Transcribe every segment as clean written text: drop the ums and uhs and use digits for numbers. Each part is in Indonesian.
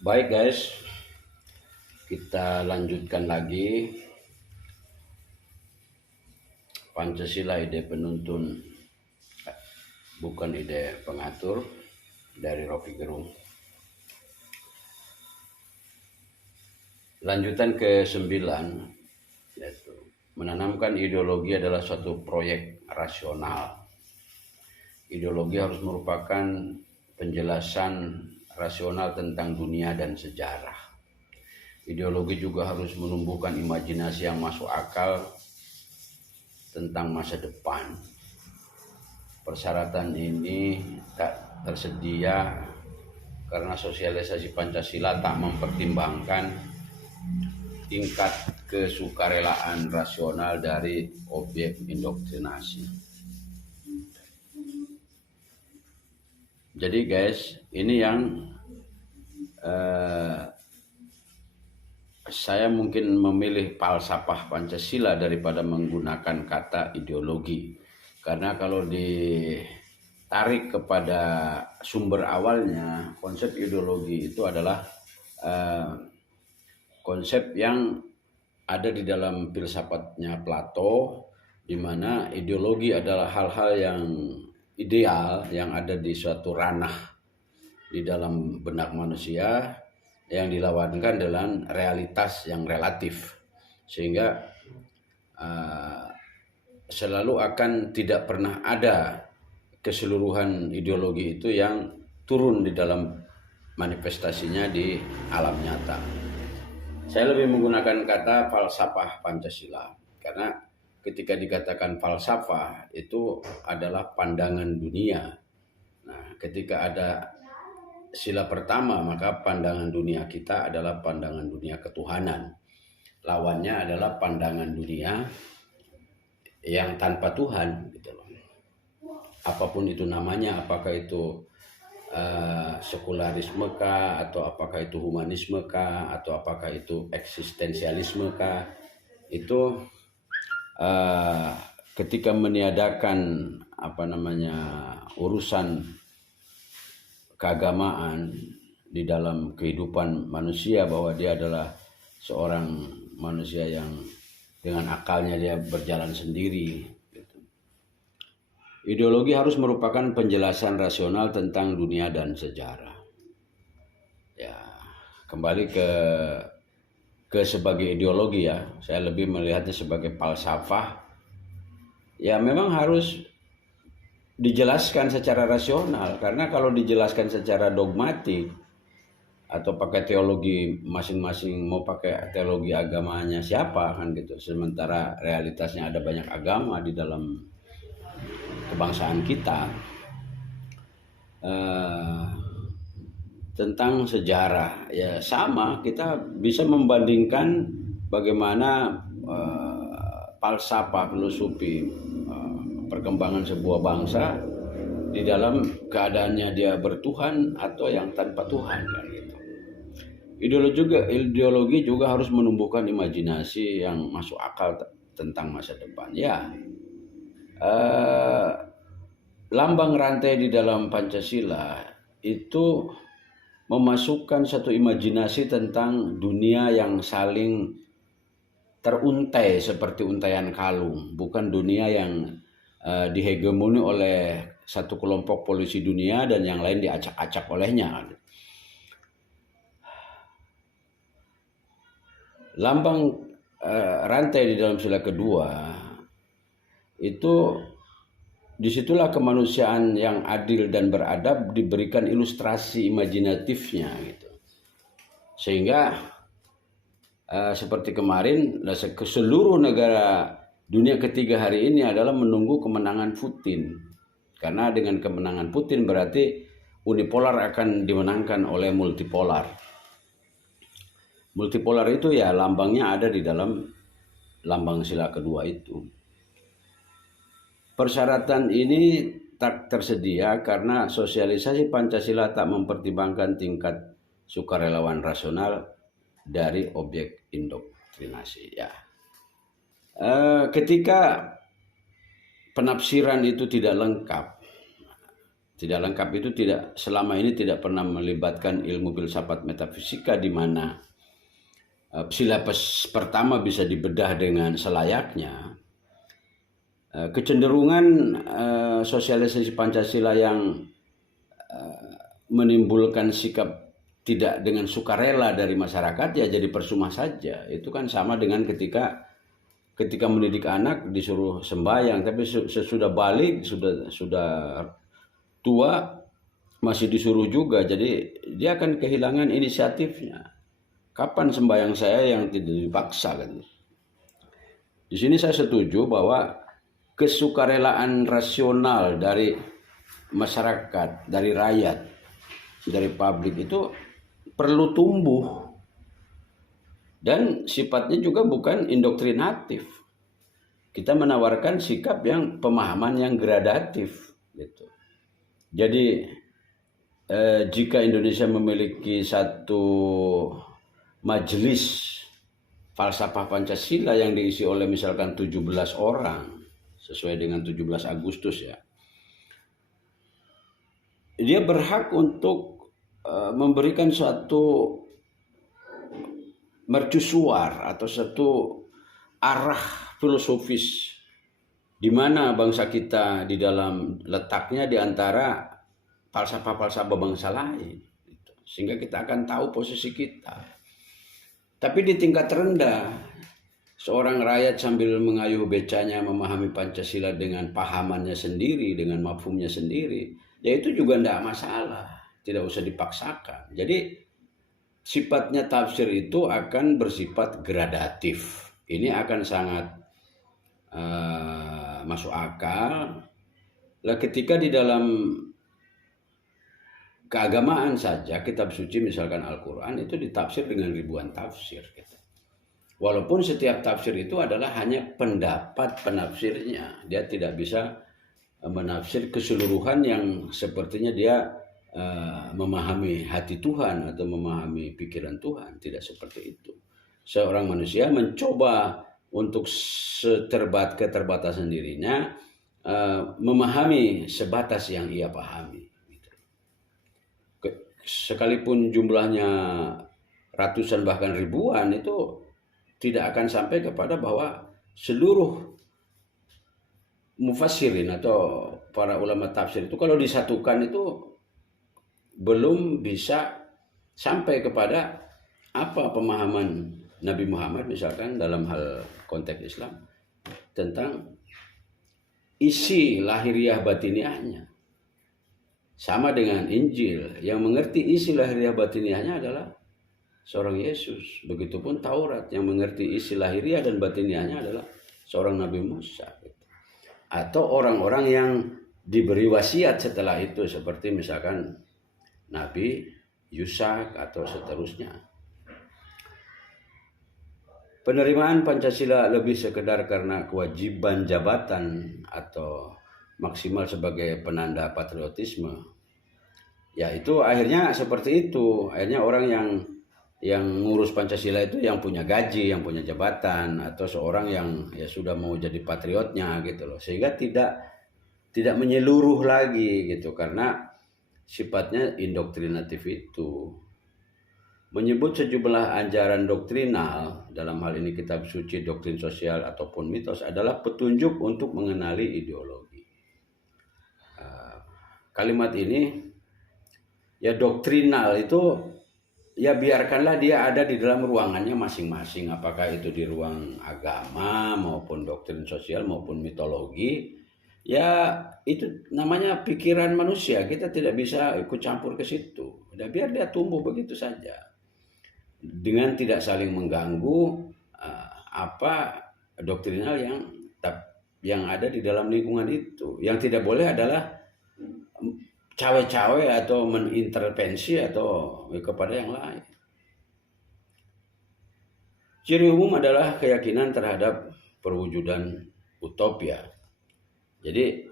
Baik guys, kita lanjutkan lagi Pancasila ide penuntun bukan ide pengatur dari Rocky Gerung. Lanjutan ke-9 yaitu menanamkan ideologi adalah suatu proyek rasional. Ideologi harus merupakan penjelasan rasional tentang dunia dan sejarah. Ideologi juga harus menumbuhkan imajinasi yang masuk akal tentang masa depan. Persyaratan ini tak tersedia karena sosialisasi Pancasila tak mempertimbangkan tingkat kesukarelaan rasional dari objek indoktrinasi. Jadi guys, ini yang saya mungkin memilih falsafah Pancasila daripada menggunakan kata ideologi. Karena kalau ditarik kepada sumber awalnya, konsep ideologi itu adalah konsep yang ada di dalam filsafatnya Plato, di mana ideologi adalah hal-hal yang ideal yang ada di suatu ranah di dalam benak manusia yang dilawankan dengan realitas yang relatif, sehingga selalu akan tidak pernah ada keseluruhan ideologi itu yang turun di dalam manifestasinya di alam nyata. Saya lebih menggunakan kata falsafah Pancasila karena ketika dikatakan falsafah itu adalah pandangan dunia. Nah, ketika ada sila pertama maka pandangan dunia kita adalah pandangan dunia ketuhanan. Lawannya adalah pandangan dunia yang tanpa Tuhan gitu loh. Apapun itu namanya, apakah itu sekularisme kah, atau apakah itu humanisme kah, atau apakah itu eksistensialisme kah, itu ketika meniadakan urusan keagamaan di dalam kehidupan manusia, bahwa dia adalah seorang manusia yang dengan akalnya dia berjalan sendiri. Ideologi harus merupakan penjelasan rasional tentang dunia dan sejarah. Ya, kembali ke sebagai ideologi ya, saya lebih melihatnya sebagai falsafah. Ya memang harus dijelaskan secara rasional, karena kalau dijelaskan secara dogmatik atau pakai teologi masing-masing, mau pakai teologi agamanya siapa kan gitu, sementara realitasnya ada banyak agama di dalam kebangsaan kita. Tentang sejarah ya sama, kita bisa membandingkan bagaimana falsafah filosofi perkembangan sebuah bangsa di dalam keadaannya dia bertuhan atau yang tanpa Tuhan kan gitu. Ideologi juga harus menumbuhkan imajinasi yang masuk akal tentang masa depan. Ya, lambang rantai di dalam Pancasila itu memasukkan satu imajinasi tentang dunia yang saling teruntai seperti untaian kalung, bukan dunia yang dihegemoni oleh satu kelompok polisi dunia dan yang lain diacak-acak olehnya. Lambang rantai di dalam sila kedua itu, disitulah kemanusiaan yang adil dan beradab diberikan ilustrasi imajinatifnya gitu. Sehingga seperti kemarin, ke seluruh negara dunia ketiga hari ini adalah menunggu kemenangan Putin. Karena dengan kemenangan Putin berarti unipolar akan dimenangkan oleh multipolar. Multipolar itu ya lambangnya ada di dalam lambang sila kedua itu. Persyaratan ini tak tersedia karena sosialisasi Pancasila tak mempertimbangkan tingkat sukarelawan rasional dari objek indoktrinasi. Ya, ketika penafsiran itu tidak lengkap, Tidak lengkap itu selama ini tidak pernah melibatkan ilmu filsafat metafisika, di mana silabus pertama bisa dibedah dengan selayaknya. Kecenderungan sosialisasi Pancasila yang menimbulkan sikap tidak dengan sukarela dari masyarakat ya jadi percuma saja. Itu kan sama dengan ketika mendidik anak disuruh sembahyang, tapi sesudah balik sudah tua masih disuruh juga, jadi dia akan kehilangan inisiatifnya. Kapan sembahyang saya yang tidak dipaksa kan? Di sini saya setuju bahwa kesukarelaan rasional dari masyarakat, dari rakyat, dari publik itu perlu tumbuh, dan sifatnya juga bukan indoktrinatif. Kita menawarkan sikap yang pemahaman yang gradatif gitu. Jadi jika Indonesia memiliki satu majelis falsafah Pancasila yang diisi oleh misalkan 17 orang sesuai dengan 17 Agustus ya, dia berhak untuk memberikan suatu mercusuar atau satu arah filosofis di mana bangsa kita di dalam letaknya di antara falsafah-falsafah bangsa lain, sehingga kita akan tahu posisi kita. Tapi di tingkat rendah, seorang rakyat sambil mengayuh becanya memahami Pancasila dengan pahamannya sendiri, dengan mafhumnya sendiri, ya itu juga tidak masalah, tidak usah dipaksakan. Jadi sifatnya tafsir itu akan bersifat gradatif. Ini akan sangat masuk akal lah ketika di dalam keagamaan saja, kitab suci misalkan Al-Quran itu ditafsir dengan ribuan tafsir gitu. Walaupun setiap tafsir itu adalah hanya pendapat penafsirnya, dia tidak bisa menafsir keseluruhan yang sepertinya dia memahami hati Tuhan atau memahami pikiran Tuhan. Tidak seperti itu. Seorang manusia mencoba untuk keterbatasan dirinya memahami sebatas yang ia pahami. Sekalipun jumlahnya ratusan bahkan ribuan, itu tidak akan sampai kepada bahwa seluruh mufassirin atau para ulama tafsir itu kalau disatukan itu belum bisa sampai kepada apa pemahaman Nabi Muhammad misalkan dalam hal konteks Islam tentang isi lahiriah batiniahnya. Sama dengan Injil, yang mengerti isi lahiriah batiniahnya adalah seorang Yesus. Begitupun Taurat, yang mengerti isi lahiriah dan batiniahnya adalah seorang Nabi Musa. Atau orang-orang yang diberi wasiat setelah itu, seperti misalkan Nabi Yusak atau seterusnya. Penerimaan Pancasila lebih sekedar karena kewajiban jabatan atau maksimal sebagai penanda patriotisme. Ya itu akhirnya seperti itu. Akhirnya orang yang ngurus Pancasila itu yang punya gaji, yang punya jabatan, atau seorang yang ya sudah mau jadi patriotnya gitu loh. Sehingga tidak menyeluruh lagi gitu, karena sifatnya indoktrinatif itu. Menyebut sejumlah ajaran doktrinal, dalam hal ini kitab suci, doktrin sosial ataupun mitos, adalah petunjuk untuk mengenali ideologi. Kalimat ini ya doktrinal itu ya biarkanlah dia ada di dalam ruangannya masing-masing, apakah itu di ruang agama maupun doktrin sosial maupun mitologi. Ya itu namanya pikiran manusia, kita tidak bisa ikut campur ke situ. Udah biar dia tumbuh begitu saja dengan tidak saling mengganggu apa doktrinal yang ada di dalam lingkungan itu. Yang tidak boleh adalah cawe-cawe atau menintervensi atau kepada yang lain. Ciri umum adalah keyakinan terhadap perwujudan utopia. Jadi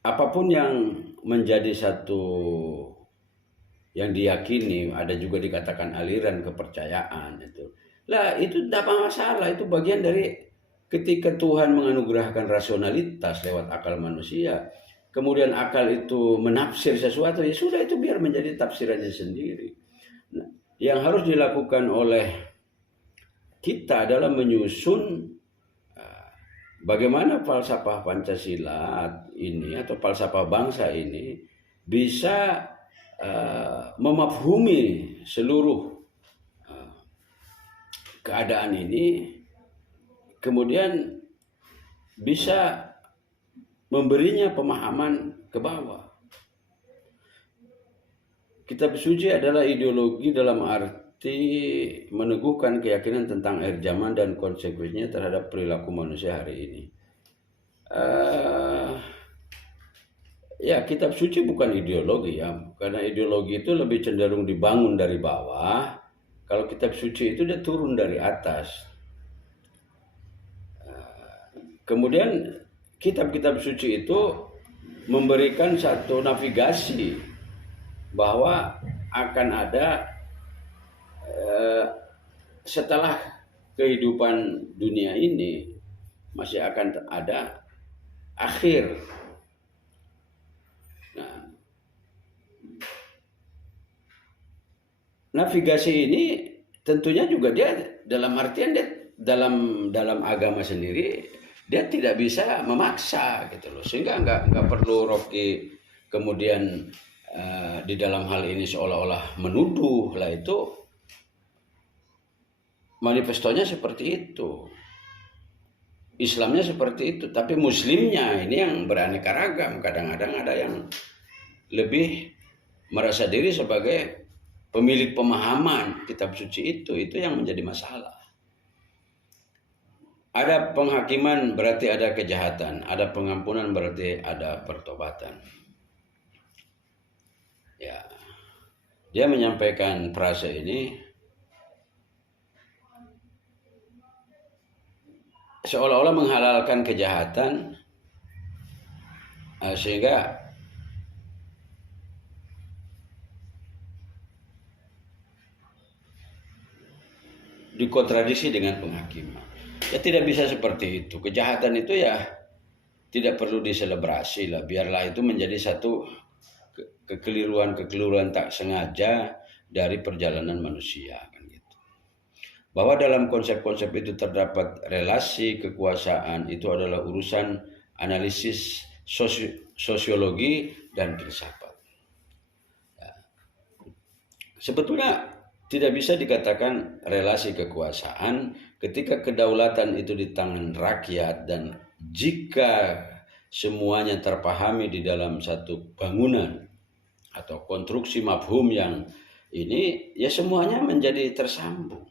apapun yang menjadi satu yang diyakini, ada juga dikatakan aliran kepercayaan itu. Lah itu tidak masalah, itu bagian dari ketika Tuhan menganugerahkan rasionalitas lewat akal manusia, kemudian akal itu menafsir sesuatu, ya sudah, itu biar menjadi tafsirannya sendiri. Nah, yang harus dilakukan oleh kita adalah menyusun bagaimana falsafah Pancasila ini atau falsafah bangsa ini bisa memafhumi seluruh keadaan ini, kemudian bisa memberinya pemahaman ke bawah. Kitab suci adalah ideologi dalam arti meneguhkan keyakinan tentang akhir zaman dan konsekuensinya terhadap perilaku manusia hari ini. Ya, kitab suci bukan ideologi ya, karena ideologi itu lebih cenderung dibangun dari bawah. Kalau kitab suci itu dia turun dari atas. Kemudian kitab-kitab suci itu memberikan satu navigasi bahwa akan ada setelah kehidupan dunia ini masih akan ada akhir. Nah, navigasi ini tentunya juga dia dalam artian dia dalam agama sendiri dia tidak bisa memaksa gitu loh, sehingga nggak perlu Rocky kemudian di dalam hal ini seolah-olah menuduh lah, itu manifestonya seperti itu, Islamnya seperti itu, tapi Muslimnya ini yang beraneka ragam. Kadang-kadang ada yang lebih merasa diri sebagai pemilik pemahaman kitab suci itu yang menjadi masalah. Ada penghakiman berarti ada kejahatan, ada pengampunan berarti ada pertobatan. Ya, dia menyampaikan frase ini seolah-olah menghalalkan kejahatan, sehingga dikontradiksi dengan penghakiman. Ya tidak bisa seperti itu. Kejahatan itu ya tidak perlu diselebrasi lah. Biarlah itu menjadi satu kekeliruan tak sengaja dari perjalanan manusia, kan gitu. Bahwa dalam konsep-konsep itu terdapat relasi kekuasaan, itu adalah urusan analisis sosiologi dan filsafat. Ya. Sebetulnya tidak bisa dikatakan relasi kekuasaan ketika kedaulatan itu di tangan rakyat, dan jika semuanya terpahami di dalam satu bangunan atau konstruksi mafhum yang ini, ya semuanya menjadi tersambung.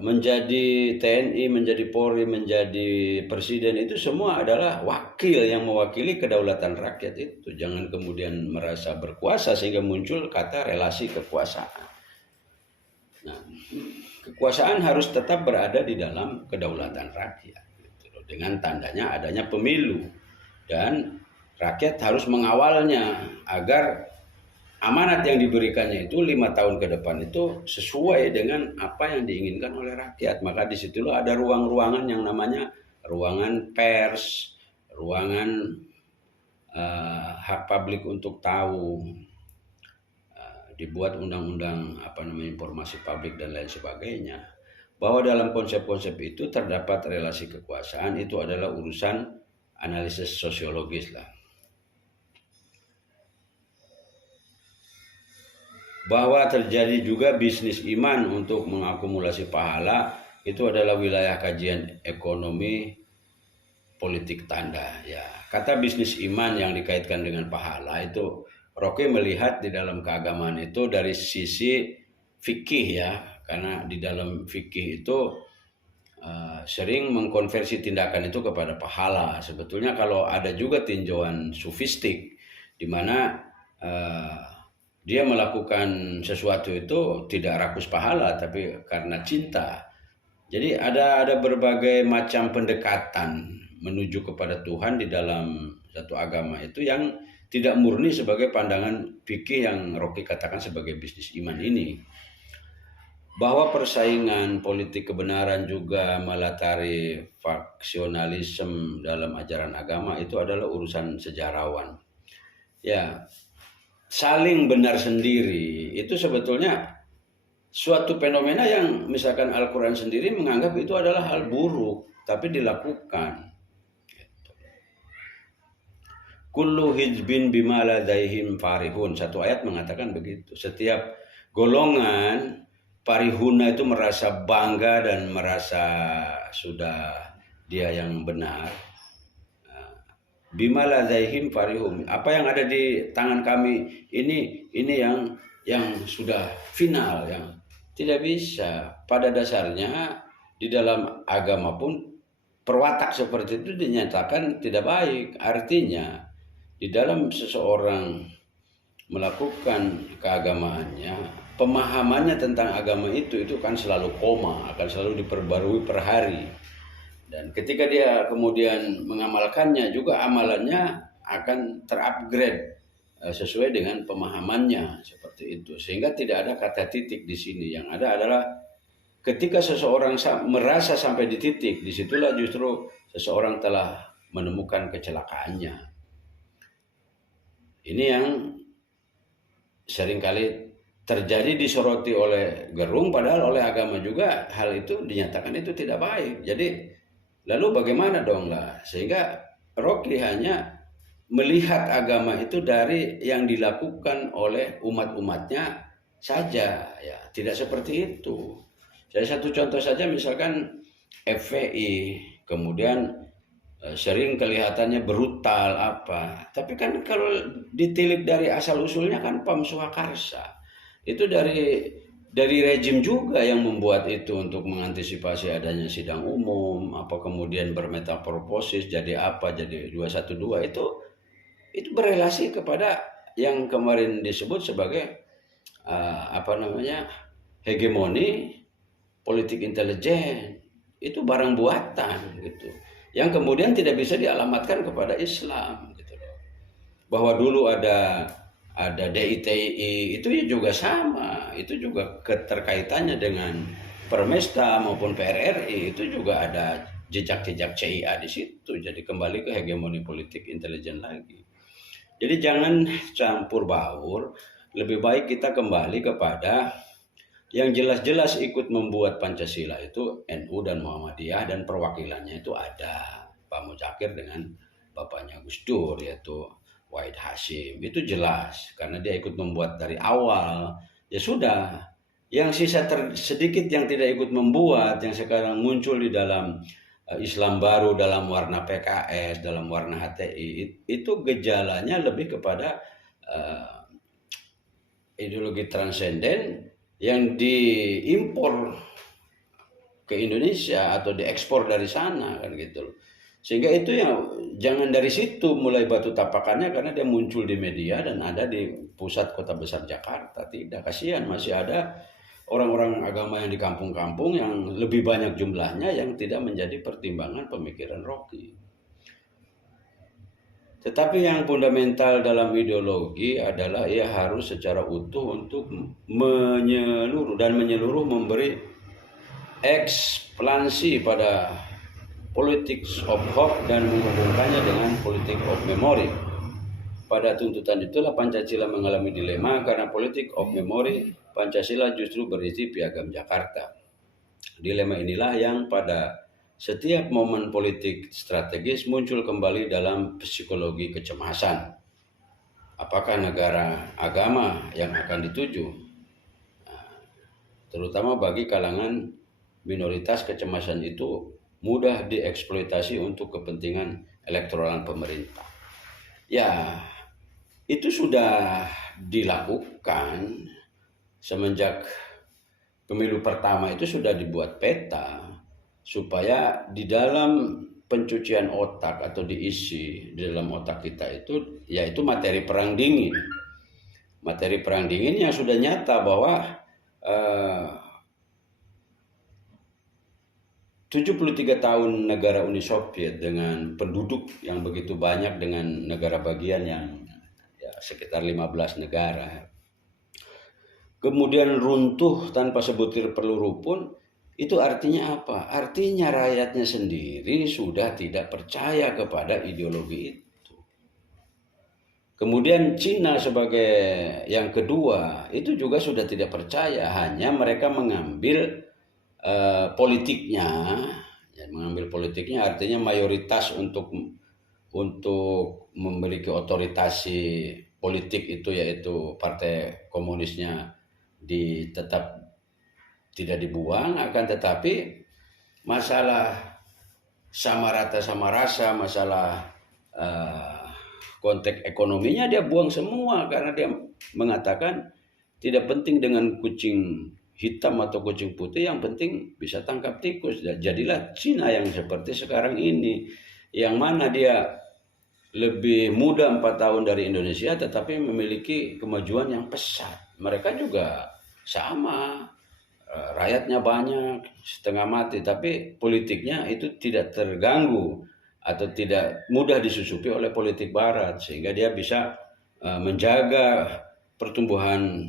Menjadi TNI, menjadi Polri, menjadi presiden, itu semua adalah wakil yang mewakili kedaulatan rakyat itu. Jangan kemudian merasa berkuasa sehingga muncul kata relasi kekuasaan. Nah, kekuasaan harus tetap berada di dalam kedaulatan rakyat, gitu, dengan tandanya adanya pemilu, dan rakyat harus mengawalnya agar amanat yang diberikannya itu 5 tahun ke depan itu sesuai dengan apa yang diinginkan oleh rakyat. Maka disitulah ada ruang-ruangan yang namanya ruangan pers, ruangan hak publik untuk tahu, dibuat undang-undang informasi publik dan lain sebagainya. Bahwa dalam konsep-konsep itu terdapat relasi kekuasaan, itu adalah urusan analisis sosiologis lah. Bahwa terjadi juga bisnis iman untuk mengakumulasi pahala, itu adalah wilayah kajian ekonomi politik tanda. Ya, kata bisnis iman yang dikaitkan dengan pahala itu Rocky melihat di dalam keagamaan itu dari sisi fikih ya, karena di dalam fikih itu sering mengkonversi tindakan itu kepada pahala. Sebetulnya kalau ada juga tinjauan sufistik di mana dia melakukan sesuatu itu tidak rakus pahala, tapi karena cinta. Jadi ada berbagai macam pendekatan menuju kepada Tuhan di dalam satu agama itu yang tidak murni sebagai pandangan fikih yang Rocky katakan sebagai bisnis iman ini. bahwa persaingan politik kebenaran juga melatari faksionalisme dalam ajaran agama itu adalah urusan sejarawan. Ya, saling benar sendiri itu sebetulnya suatu fenomena yang misalkan Al-Quran sendiri menganggap itu adalah hal buruk, tapi dilakukan. Kullu hizbin bima ladaihim farihun. Satu ayat mengatakan begitu. Setiap golongan parihuna itu merasa bangga dan merasa sudah dia yang benar. Bima ladaihim farihun. Apa yang ada di tangan kami ini yang sudah final, yang tidak bisa. Pada dasarnya di dalam agama pun perwatak seperti itu dinyatakan tidak baik. Artinya di dalam seseorang melakukan keagamaannya, pemahamannya tentang agama itu kan selalu koma, akan selalu diperbarui per hari. Dan ketika dia kemudian mengamalkannya juga amalannya akan terupgrade sesuai dengan pemahamannya seperti itu. Sehingga tidak ada kata titik di sini. Yang ada adalah ketika seseorang merasa sampai di titik, disitulah justru seseorang telah menemukan kecelakaannya. Ini yang seringkali terjadi disoroti oleh Gerung, padahal oleh agama juga hal itu dinyatakan itu tidak baik. Jadi lalu bagaimana dong lah? Sehingga Rocky hanya melihat agama itu dari yang dilakukan oleh umat-umatnya saja, ya tidak seperti itu. Saya satu contoh saja, misalkan FPI, kemudian sering kelihatannya brutal apa, tapi kan kalau ditilik dari asal usulnya kan Pam Swakarsa itu dari rejim juga yang membuat itu untuk mengantisipasi adanya sidang umum, apa kemudian bermetamorfosis jadi apa, jadi 212 itu berelasi kepada yang kemarin disebut sebagai hegemoni politik intelijen. Itu barang buatan gitu, yang kemudian tidak bisa dialamatkan kepada Islam gitu loh. Bahwa dulu ada DITI itu juga sama, itu juga keterkaitannya dengan Permesta maupun PRRI, itu juga ada jejak-jejak CIA di situ. Jadi kembali ke hegemoni politik intelijen lagi. Jadi jangan campur baur, lebih baik kita kembali kepada yang jelas-jelas ikut membuat Pancasila itu NU dan Muhammadiyah, dan perwakilannya itu ada Pak Muzakir dengan bapaknya Gus Dur yaitu Wahid Hasyim. Itu jelas karena dia ikut membuat dari awal. Ya sudah, yang sisa sedikit yang tidak ikut membuat, yang sekarang muncul di dalam Islam baru dalam warna PKS, dalam warna HTI, itu gejalanya lebih kepada ideologi transenden yang diimpor ke Indonesia atau diekspor dari sana kan gitu. Sehingga itu ya jangan dari situ mulai batu tapakannya, karena dia muncul di media dan ada di pusat kota besar Jakarta. Tidak, kasihan masih ada orang-orang agama yang di kampung-kampung yang lebih banyak jumlahnya yang tidak menjadi pertimbangan pemikiran Rocky. Tetapi yang fundamental dalam ideologi adalah ia harus secara utuh untuk menyeluruh memberi ekspansi pada politics of hope dan menghubungkannya dengan politik of memory. Pada tuntutan itulah Pancasila mengalami dilema, karena politik of memory Pancasila justru berisi Piagam Jakarta. Dilema inilah yang pada setiap momen politik strategis muncul kembali dalam psikologi kecemasan. Apakah negara agama yang akan dituju? Terutama bagi kalangan minoritas, kecemasan itu mudah dieksploitasi untuk kepentingan elektoral pemerintah. Ya, itu sudah dilakukan semenjak pemilu pertama, itu sudah dibuat peta supaya di dalam pencucian otak atau diisi di dalam otak kita itu yaitu materi perang dingin. Materi perang dingin yang sudah nyata bahwa 73 tahun negara Uni Soviet dengan penduduk yang begitu banyak, dengan negara bagian yang ya, sekitar 15 negara. kemudian runtuh tanpa sebutir peluru pun, itu artinya apa? Artinya rakyatnya sendiri sudah tidak percaya kepada ideologi itu. Kemudian Cina sebagai yang kedua itu juga sudah tidak percaya, hanya mereka mengambil politiknya, ya, mengambil politiknya artinya mayoritas untuk memiliki otoritasi politik itu, yaitu partai komunisnya tetap tidak dibuang, akan tetapi masalah sama rata sama rasa, masalah konteks ekonominya dia buang semua, karena dia mengatakan tidak penting dengan kucing hitam atau kucing putih, yang penting bisa tangkap tikus. Jadilah Cina yang seperti sekarang ini, yang mana dia lebih muda 4 tahun dari Indonesia tetapi memiliki kemajuan yang pesat. Mereka juga sama, rakyatnya banyak, setengah mati, tapi politiknya itu tidak terganggu atau tidak mudah disusupi oleh politik barat, sehingga dia bisa menjaga pertumbuhan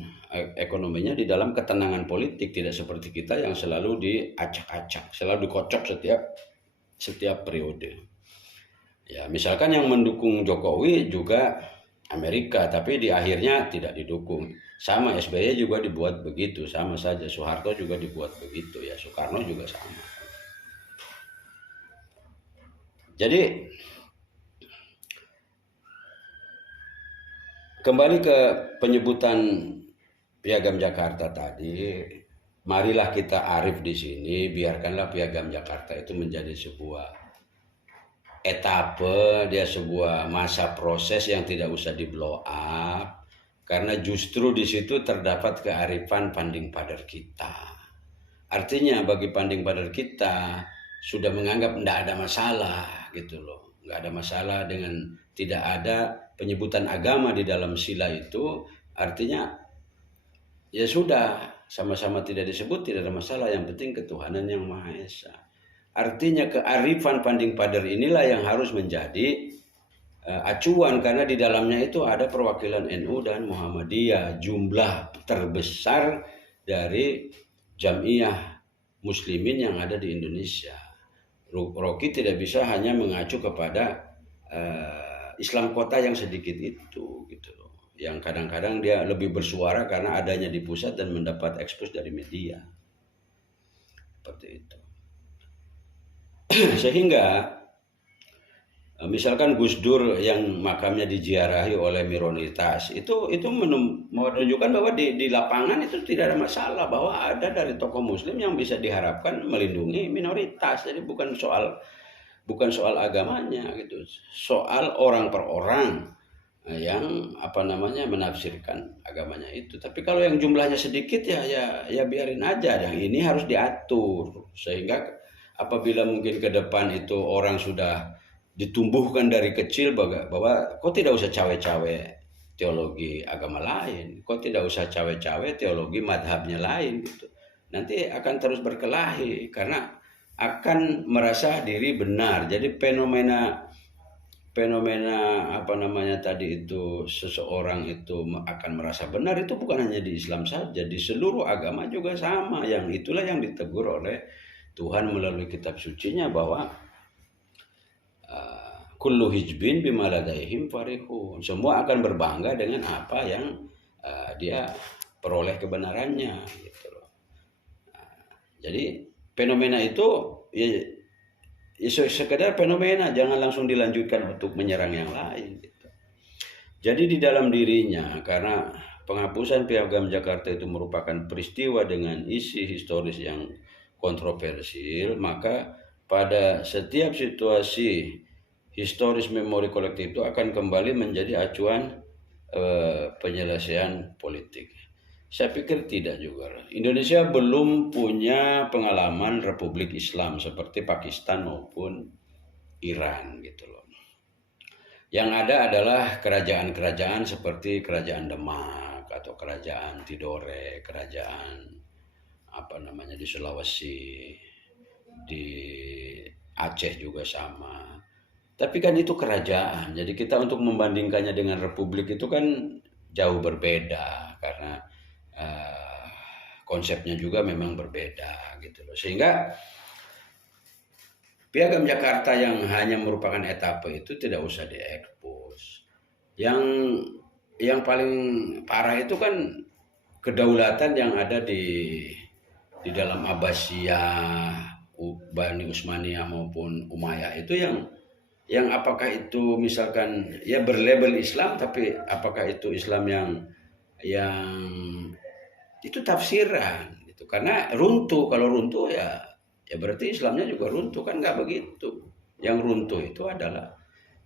ekonominya di dalam ketenangan politik, tidak seperti kita yang selalu diacak-acak, selalu dikocok setiap periode. Ya, misalkan yang mendukung Jokowi juga Amerika, tapi di akhirnya tidak didukung. Sama SBY juga dibuat begitu, sama saja. Soeharto juga dibuat begitu, ya Soekarno juga sama. Jadi kembali ke penyebutan Piagam Jakarta tadi, marilah kita arif di sini, biarkanlah Piagam Jakarta itu menjadi sebuah etape, dia sebuah masa proses yang tidak usah di blow up, karena justru di situ terdapat kearifan panding padar kita. Artinya bagi panding padar kita sudah menganggap tidak ada masalah gitu loh, nggak ada masalah dengan tidak ada penyebutan agama di dalam sila itu. Artinya ya sudah, sama-sama tidak disebut, tidak ada masalah, yang penting ketuhanan yang Maha Esa. Artinya kearifan panding padar inilah yang harus menjadi acuan, karena di dalamnya itu ada perwakilan NU dan Muhammadiyah, jumlah terbesar dari Jamiah Muslimin yang ada di Indonesia. Rocky tidak bisa hanya mengacu kepada Islam kota yang sedikit itu gitu loh, yang kadang-kadang dia lebih bersuara karena adanya di pusat dan mendapat ekspos dari media seperti itu. Sehingga misalkan Gus Dur yang makamnya diziarahi oleh minoritas, itu menunjukkan bahwa di lapangan itu tidak ada masalah, bahwa ada dari tokoh muslim yang bisa diharapkan melindungi minoritas. Jadi bukan soal agamanya gitu, soal orang per orang yang menafsirkan agamanya itu. Tapi kalau yang jumlahnya sedikit ya biarin aja, yang ini harus diatur, sehingga apabila mungkin ke depan itu orang sudah ditumbuhkan dari kecil bahwa kok tidak usah cawe-cawe teologi agama lain, kok tidak usah cawe-cawe teologi madhabnya lain gitu. Nanti akan terus berkelahi karena akan merasa diri benar. Jadi fenomena tadi itu, seseorang itu akan merasa benar, itu bukan hanya di Islam saja, di seluruh agama juga sama. Yang itulah yang ditegur oleh Tuhan melalui kitab sucinya, bahwa kullu hizbin bima ladaihim farihun. Semua akan berbangga dengan apa yang dia peroleh kebenarannya gitu loh. Jadi fenomena itu ya sekedar fenomena, jangan langsung dilanjutkan untuk menyerang yang lain gitu. Jadi di dalam dirinya, karena penghapusan Piagam Jakarta itu merupakan peristiwa dengan isi historis yang kontroversial, maka pada setiap situasi historis memori kolektif itu akan kembali menjadi acuan penyelesaian politik. Saya pikir tidak juga. Indonesia belum punya pengalaman Republik Islam seperti Pakistan maupun Iran gitu loh. Yang ada adalah kerajaan-kerajaan seperti Kerajaan Demak atau Kerajaan Tidore, Kerajaan di Sulawesi, di Aceh juga sama. Tapi kan itu kerajaan, jadi kita untuk membandingkannya dengan republik itu kan jauh berbeda, karena konsepnya juga memang berbeda gitu loh. Sehingga Piagam Jakarta yang hanya merupakan etape itu tidak usah diekspos. Yang paling parah itu kan kedaulatan yang ada di dalam Abbasiyah, Bani Utsmaniyah maupun Umayyah itu yang apakah itu misalkan ya berlabel Islam, tapi apakah itu Islam yang itu tafsiran gitu. Karena runtuh, kalau runtuh ya berarti Islamnya juga runtuh, kan nggak begitu. Yang runtuh itu adalah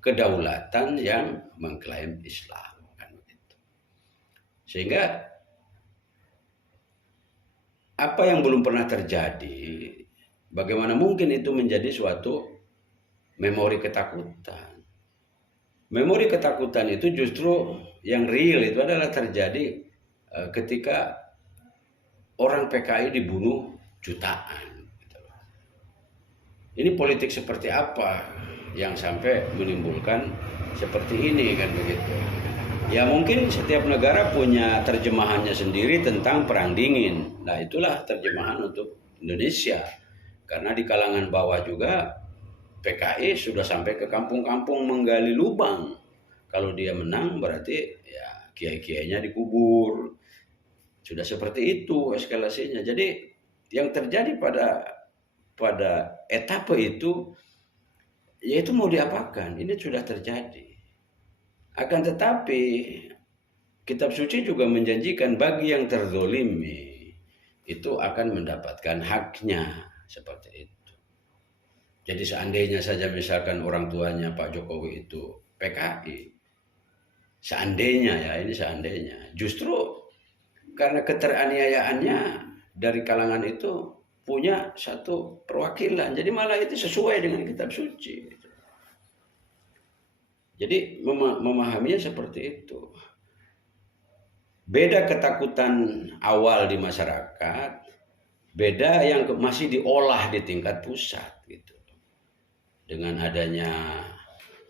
kedaulatan yang mengklaim Islam kan begitu. Sehingga apa yang belum pernah terjadi, bagaimana mungkin itu menjadi suatu memori ketakutan. Memori ketakutan itu justru yang real itu adalah terjadi ketika orang PKI dibunuh jutaan. Ini politik seperti apa yang sampai menimbulkan seperti ini kan begitu. Ya mungkin setiap negara punya terjemahannya sendiri tentang perang dingin. Nah itulah terjemahan untuk Indonesia. Karena di kalangan bawah juga PKI sudah sampai ke kampung-kampung menggali lubang. Kalau dia menang berarti ya kiai-kiainya dikubur. Sudah seperti itu eskalasinya. Jadi yang terjadi pada etape itu, yaitu mau diapakan, ini sudah terjadi. Akan tetapi kitab suci juga menjanjikan bagi yang terzolimi itu akan mendapatkan haknya seperti itu. Jadi seandainya saja misalkan orang tuanya Pak Jokowi itu PKI, seandainya ya, ini seandainya, justru karena keteraniayaannya dari kalangan itu punya satu perwakilan, jadi malah itu sesuai dengan kitab suci. Jadi memahaminya seperti itu. Beda ketakutan awal di masyarakat, beda yang masih diolah di tingkat pusat gitu. Dengan adanya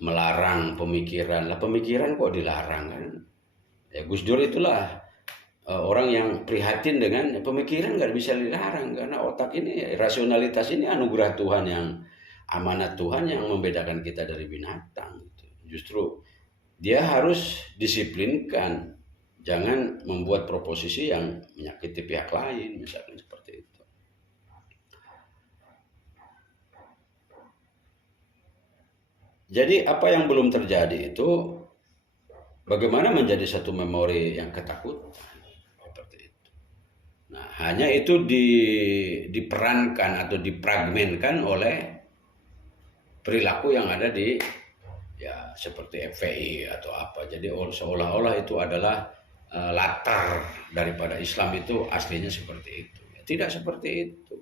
melarang pemikiran, lah pemikiran kok dilarang kan? Ya Gus Dur itulah orang yang prihatin dengan pemikiran nggak bisa dilarang, karena otak ini, rasionalitas ini anugerah Tuhan, yang amanat Tuhan yang membedakan kita dari binatang. Justru dia harus disiplinkan, jangan membuat proposisi yang menyakiti pihak lain, misalnya seperti itu. Jadi apa yang belum terjadi itu bagaimana menjadi satu memori yang ketakutan. Nah, hanya itu diperankan atau difragmenkan oleh perilaku yang ada di ya seperti FPI atau apa. Jadi seolah-olah itu adalah latar daripada Islam itu aslinya seperti itu. Tidak seperti itu.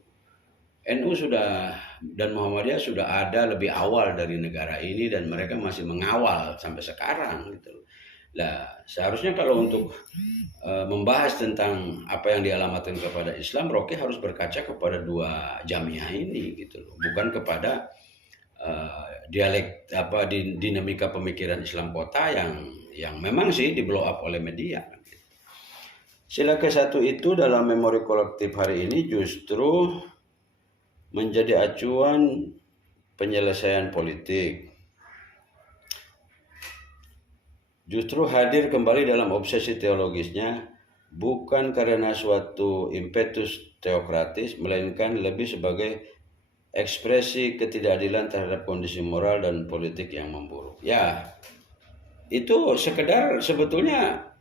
NU sudah dan Muhammadiyah sudah ada lebih awal dari negara ini, dan mereka masih mengawal sampai sekarang gitu. Nah, seharusnya kalau untuk membahas tentang apa yang dialamatkan kepada Islam, Rocky harus berkaca kepada dua jamiah ini gitu loh, bukan kepada dinamika pemikiran Islam kota yang memang sih di blow up oleh media. Sila ke-1 itu dalam memori kolektif hari ini justru menjadi acuan penyelesaian politik. Justru hadir kembali dalam obsesi teologisnya, bukan karena suatu impetus teokratis, melainkan lebih sebagai ekspresi ketidakadilan terhadap kondisi moral dan politik yang memburuk. Ya, itu sekedar sebetulnya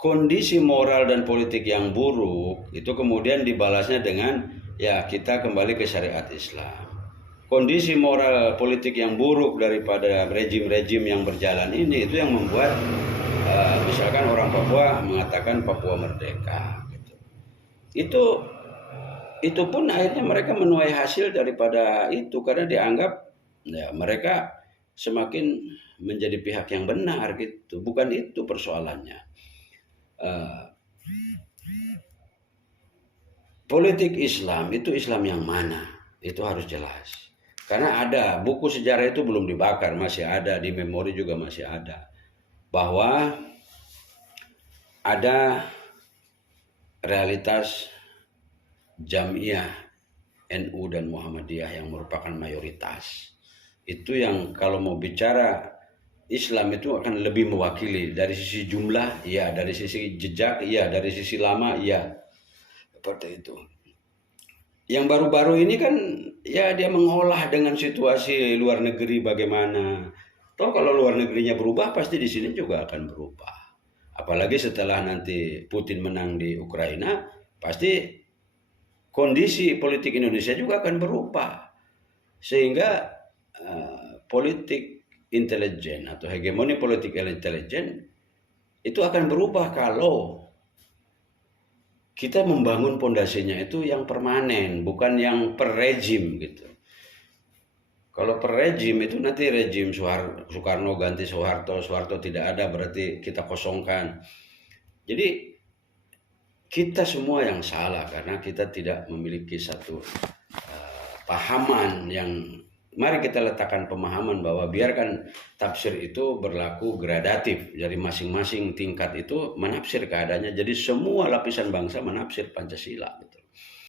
kondisi moral dan politik yang buruk, itu kemudian dibalasnya dengan ya kita kembali ke syariat Islam. Kondisi moral politik yang buruk daripada rejim-rejim yang berjalan ini, itu yang membuat misalkan orang Papua mengatakan Papua merdeka gitu. Itu pun akhirnya mereka menuai hasil daripada itu, karena dianggap ya mereka semakin menjadi pihak yang benar gitu. Bukan itu persoalannya. Politik Islam itu Islam yang mana? Itu harus jelas. Karena ada buku sejarah itu belum dibakar, masih ada di memori juga masih ada, bahwa ada realitas Jamiah NU dan Muhammadiyah yang merupakan mayoritas. Itu yang kalau mau bicara Islam itu akan lebih mewakili dari sisi jumlah, ya, dari sisi jejak, ya, dari sisi lama, ya, seperti itu. Yang baru-baru ini kan ya dia mengolah dengan situasi luar negeri bagaimana. Toh kalau luar negerinya berubah pasti di sini juga akan berubah. Apalagi setelah nanti Putin menang di Ukraina, pasti kondisi politik Indonesia juga akan berubah. Sehingga politik intelijen atau hegemoni politik intelijen itu akan berubah kalau kita membangun pondasinya itu yang permanen, bukan yang per rejim gitu. Kalau per rejim itu nanti rejim Soekarno ganti Soeharto, Soeharto tidak ada berarti kita kosongkan. Jadi kita semua yang salah karena kita tidak memiliki satu pahaman yang, mari kita letakkan pemahaman bahwa biarkan tafsir itu berlaku gradatif. Dari masing-masing tingkat itu menafsir keadaannya. Jadi semua lapisan bangsa menafsir Pancasila. Gitu.